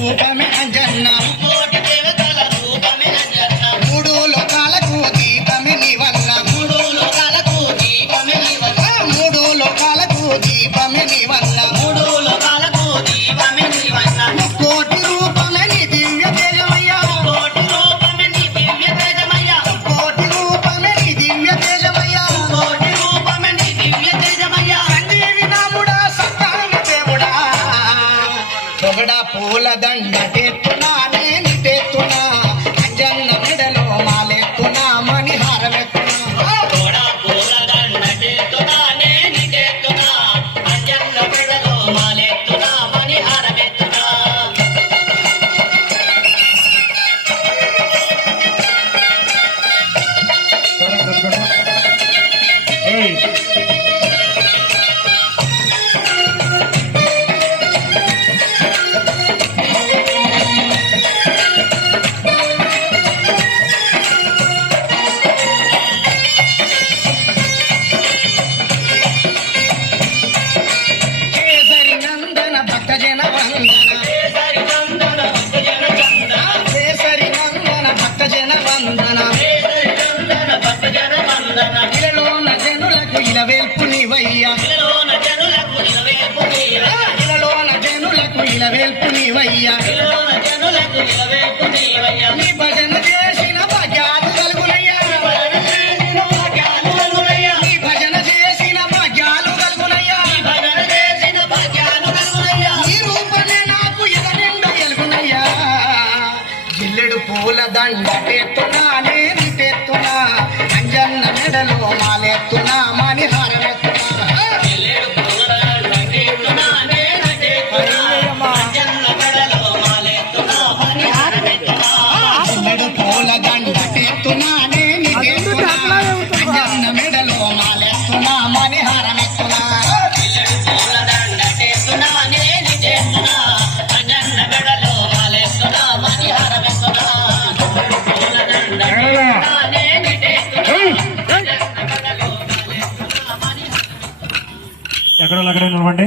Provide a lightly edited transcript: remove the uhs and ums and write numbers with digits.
రూపమే అంజన్న కోటి దేవతల రూపమే అంజన్న మూడు లోకాలకు దీపమే నీవన్న మూడు లోకాలకు దీపమే నీవన్న మూడు లోకాలకు దీపమే నీవన్న మూడు లోకాలకు దీపమే నీవన్న కోటి రూపమే నీ దివ్య తేజమయ్యా కోటి రూపమే నీ దివ్య తేజమయ్యా కోటి రూపమే నీ దివ్య తేజమయ్యా కోటి రూపమే నీ దివ్య తేజమయ్యా సంజీవి నాముడా సత్తాన దేవుడా పొగడ పూల దండ తెత్తునా నేను తెత్తునా అంజన్న మెడలో మాలెత్తునా మణిహారమెత్తునా తోడా పూల దండ చేతునా నేను చేతునా అంజన్న మెడలో మాలెత్తునా మణిహారమెత్తునా కేసరి నందన భక్తజన వందన కేసరి నందన భక్తజన చందన కేసరి నందన భక్తజన వందన కేసరి నందన భక్తజన వందన ఇలలోన జనులకు ఇలవేల్పు నీవయ్యా ఇలలోన జనులకు ఇలవేల్పు నీవయ్యా ఇలలోన జనులకు ఇలవేల్పు నీవయ్యా ఇలలోన జనులకు ఇలవేల్పు నీవయ్యా నీ భజన చేసిన భాగ్యాలు కలుగునయ్యా భజన చేసిన భాగ్యాలు కలుగునయ్యా నీ భజన చేసిన భాగ్యాలు కలుగునయ్యా భజన చేసిన భాగ్యాలు కలుగునయ్యా నీ రూపమే నాకు ఎదనిండా ఎలుగునయ్యా జిల్లెడు పూల దండ తెత్తునా నేను తెత్తునా అంజన్న మెడలో మాలెత్తునా మణిహారమెత్తునా ఎల్లేడు పూలదండ చేతునా నేను చేతునా అంజన్న మెడలో మాలెత్తునా మణిహారమెత్తునా జిల్లెడు పూల దండ తెత్తునా నేను తెత్తునా అంజన్న మెడలో మాలెత్తునా మణిహారమెత్తునా ఎల్లేడు పూలదండ చేతునా నేను చేతునా అంజన్న మెడలో మాలెత్తునా మణిహారమెత్తునా పూలదండ చేతునా నేను చేతునా అంజన్న మెడలో మాలెత్తునా మణిహారమెత్తునా ఎక్కడో అక్కడే నిలవండి.